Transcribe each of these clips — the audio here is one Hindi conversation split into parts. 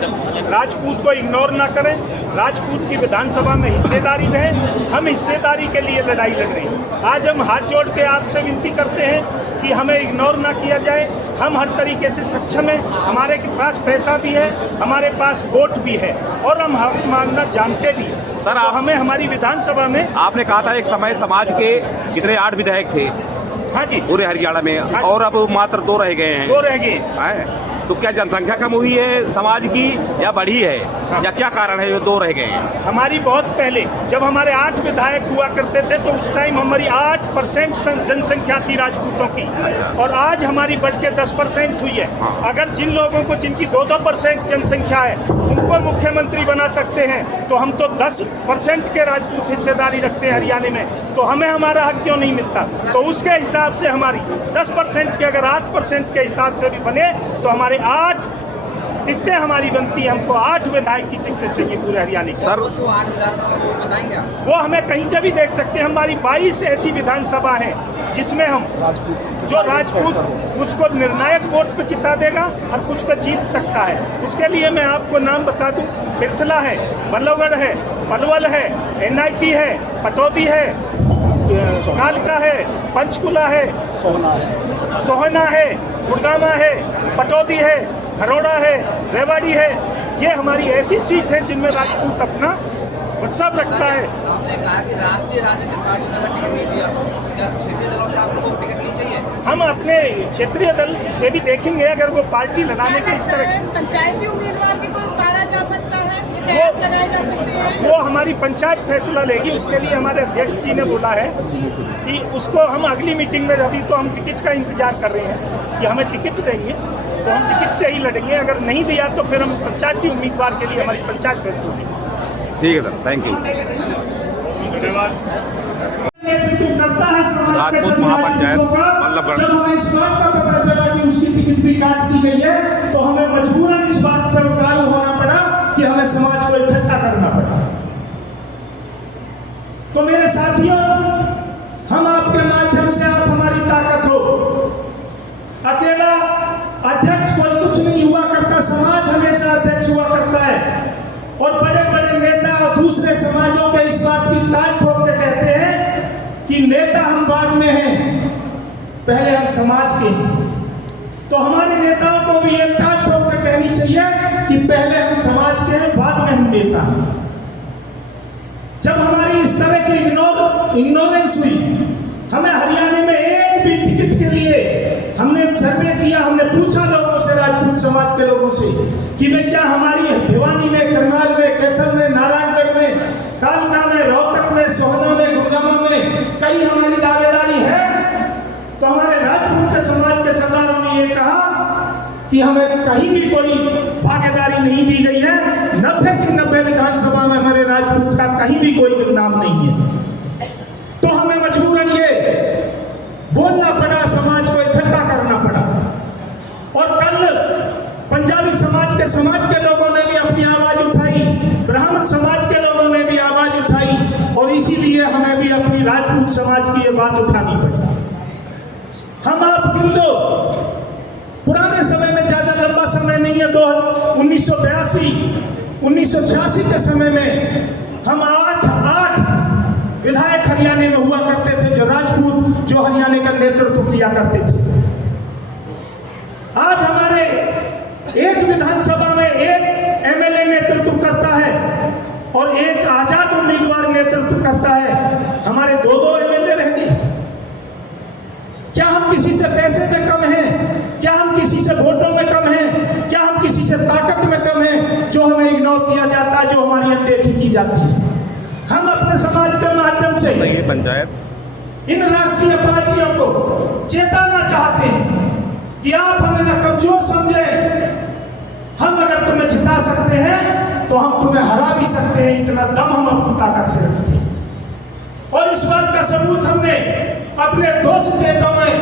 हैं, राजपूत को इग्नोर ना करें, राजपूत की विधानसभा में हिस्सेदारी दें। हम हिस्सेदारी के लिए लड़ाई लड़ रहे हैं। आज हम हाथ जोड़ के आपसे विनती करते हैं कि हमें इग्नोर ना किया जाए। हम हर तरीके से सक्षम हैं, हमारे पास पैसा भी है, हमारे पास वोट भी है और हम हक मांगना जानते भी हैं। सर, तो हमें हमारी विधानसभा में, आपने कहा था एक समय समाज के कितने 8 विधायक थे हाँ जी, पूरे हरियाणा में, और अब मात्र 2 रह गए हैं। 2 रह गए। तो क्या जनसंख्या कम हुई है समाज की या बढ़ी है, या क्या कारण है जो 2 रह गए हैं? हमारी बहुत पहले जब हमारे 8 विधायक हुआ करते थे तो उस टाइम हमारी 8% जनसंख्या थी राजपूतों की, और आज हमारी बढ़ के 10% हुई है। अगर जिन लोगों को जिनकी 2-2% जनसंख्या है उनको मुख्यमंत्री बना सकते हैं तो हम तो 10% के राजपूत हिस्सेदारी रखते हैं हरियाणा में, तो हमें हमारा हक क्यों नहीं मिलता? तो उसके हिसाब से हमारी 10% के अगर 8% के हिसाब से भी बने तो हमारे 8 टिकटें हमारी बनती है। हमको 8 विधायक की टिकटें चाहिए पूरे हरियाणा की। सर, 8 विधानसभा को बताएंगे आप? वो हमें कहीं से भी देख सकते हैं। हमारी 22 ऐसी विधानसभा है जिसमें हम जो राजपूत कुछ को निर्णायक वोट पे जिता देगा और कुछ पे जीत सकता है। उसके लिए मैं आपको नाम बता दूं, बिरथला है, बल्लभगढ़ है, पलवल है, NIT है, पटौदी है, कालका है, पंचकुला है, सोहना है, गुड़गामा है, पटौदी है, खरोड़ा है, रेवाड़ी है। ये हमारी ऐसी सीट है जिनमें राजपूत अपना उत्सव रखता है। आपने कहा कि राष्ट्रीय राजनीतिक पार्टी ने टिकट नहीं दिया, क्या क्षेत्रीय दलों से आपको टिकट नहीं चाहिए? हम अपने क्षेत्रीय दल से भी देखेंगे अगर वो पार्टी लगाने के इस तरह पंचायती उम्मीदवार की कोई उतारा जा सकता है, ये बहस लगाए जा सकते हैं। वो हमारी पंचायत फैसला लेगी। उसके लिए हमारे अध्यक्ष जी ने बोला है कि उसको हम अगली मीटिंग में, अभी तो हम टिकट का इंतजार कर रहे हैं कि हमें टिकट देंगे तो हम टिकट से ही लड़ेंगे। अगर नहीं दिया तो फिर हम पंचायती उम्मीदवार के लिए हमारी पंचायत फैसला लेगी। ठीक है सर, थैंक यू। धन्यवाद। राजपूत महापंचायत बल्लभगढ़। जब हमें इस बात का पता चला कि उसकी टिकट भी काट दी गई है तो हमें मजबूरन इस बात पर उतारू होना पड़ा कि हमें समाज को इकट्ठा करना पड़ा। तो मेरे साथियों, हम आपके माध्यम से, आप हमारी ताकत हो। अकेला अध्यक्ष कोई कुछ नहीं हुआ करता, समाज हमेशा अध्यक्ष हुआ करता है। और बड़े बड़े नेता और दूसरे समाजों के इस बात की ताक ठोक के कहते हैं कि नेता हम बाद में हैं, पहले हम समाज के हैं। तो हमारे नेताओं को भी एक ताक ठोक के कहनी चाहिए कि पहले हम समाज के हैं, बाद में हम नेता हैं। जब हमारी इस तरह की इग्नोरेंस हुई, हमें हरियाणा में एक भी टिकट के लिए हमने सर्वे किया, हमने पूछा लोगों से, राजपूत समाज के लोगों से कि वे क्या हमारी भिवानी में, करनाल में, कैथल में, नारायणगढ़ में, कालका में, रोहतक में, सोहना में, गुड़गामा में कहीं हमारी दावेदारी है? तो हमारे राजपूत के समाज के सरदारों ने ये कहा कि हमें कहीं भी कोई भागीदारी नहीं दी गई है। 90 की 90 विधानसभा में हमारे राजपूत का कहीं भी कोई नाम नहीं है। तो हमें मजबूरन ये बोलना पड़ा, समाज को इकट्ठा करना पड़ा। और कल पंजाबी समाज के लोगों ने भी अपनी आवाज उठाई, ब्राह्मण समाज के लोगों ने भी आवाज उठाई, और इसीलिए हमें भी अपनी राजपूत समाज की ये बात उठानी पड़ी। हम आप गिन लो, पुराने समय में, ज्यादा लंबा समय नहीं है, तो 1982 1986 के समय में हम 8 विधायक हरियाणा में हुआ करते थे जो राजपूत, जो हरियाणा का नेतृत्व किया करते थे। आज हमारे एक विधानसभा में एक MLA नेतृत्व करता है और एक आजाद उम्मीदवार नेतृत्व करता है। हमारे 2-2 MLA रह गए। क्या हम किसी से पैसे में कम हैं? क्या हम किसी से वोटों में कम हैं? क्या हम किसी से ताकत में कम हैं जो हमें इग्नोर किया जाता है, जो हमारी अनदेखी की जाती है? हम अपने समाज के माध्यम से ये पंचायत इन राष्ट्रीय पार्टियों को चेताना चाहते हैं कि आप हमें न कमजोर समझें। हम अगर तुम्हें जिता सकते हैं तो हम तुम्हें हरा भी सकते हैं, इतना दम हम अपनी ताकत से रखते हैं। और इस बात का सबूत हमने अपने 2 स्टेटों में,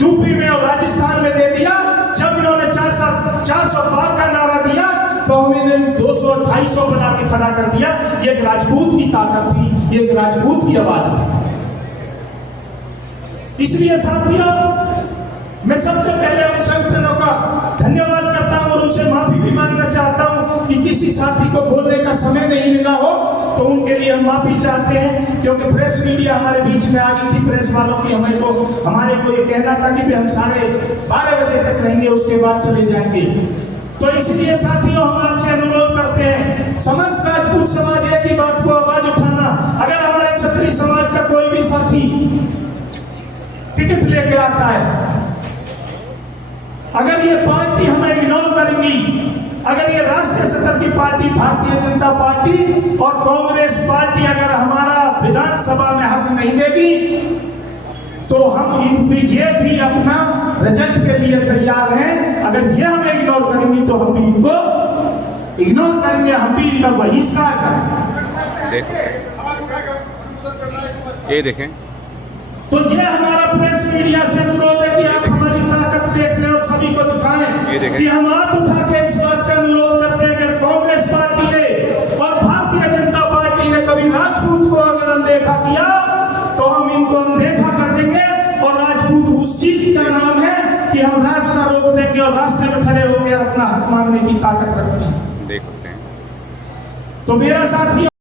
यूपी में और राजस्थान में दे दिया। जब इन्होंने 400 पार का नारा दिया तो हमने 200-250 बना के खड़ा कर दिया। ये एक राजपूत की ताकत थी, ये एक राजपूत की आवाज थी। इसलिए साथियों, मैं सबसे पहले उन संगठनों का धन्यवाद करता हूं और उनसे माफी भी मांगना चाहता हूं किसी साथी को बोलने का समय नहीं मिला हो तो उनके लिए हम माफी चाहते हैं, क्योंकि प्रेस मीडिया हमारे बीच में आ गई थी। प्रेस वालों की हमारे को ये कहना था कि हम 12:30 बजे तक रहेंगे, उसके बाद चले जाएंगे। तो इसलिए साथियों हम आपसे अनुरोध करते हैं, समस्त राजपूत समाज एक ही बात को आवाज उठाना। अगर हमारे क्षत्रिय समाज का कोई भी साथी टिकट लेके आता है, अगर ये पार्टी हमें इग्नोर करेंगी, अगर ये राष्ट्रीय स्तर की पार्टी भारतीय जनता पार्टी और कांग्रेस पार्टी अगर हमारा विधानसभा में हक नहीं देगी, तो हम ये भी अपना रिजल्ट के लिए तैयार हैं। अगर ये हमें इग्नोर करेंगी तो हम भी इनको इग्नोर करेंगे, हम भी इनका बहिष्कार करेंगे। देख सकते हैं, ये देखें। तो ये हमारा प्रेस मीडिया से अनुरोध है कि आप हमारी ताकत देख लें और सभी को दिखाएं कि हम हाथ उठा के इस बात का अनुरोध करते हैं कि कांग्रेस पार्टी ने और भारतीय जनता पार्टी ने कभी राजपूत को अगर अनदेखा किया तो हम इनको अनदेखा कर देंगे। और राजपूत उस चीज का नाम है कि हम रास्ता रोक देंगे और रास्ते में खड़े होकर अपना हक मांगने की ताकत रखते हैं। देख सकते हैं। तो मेरा साथी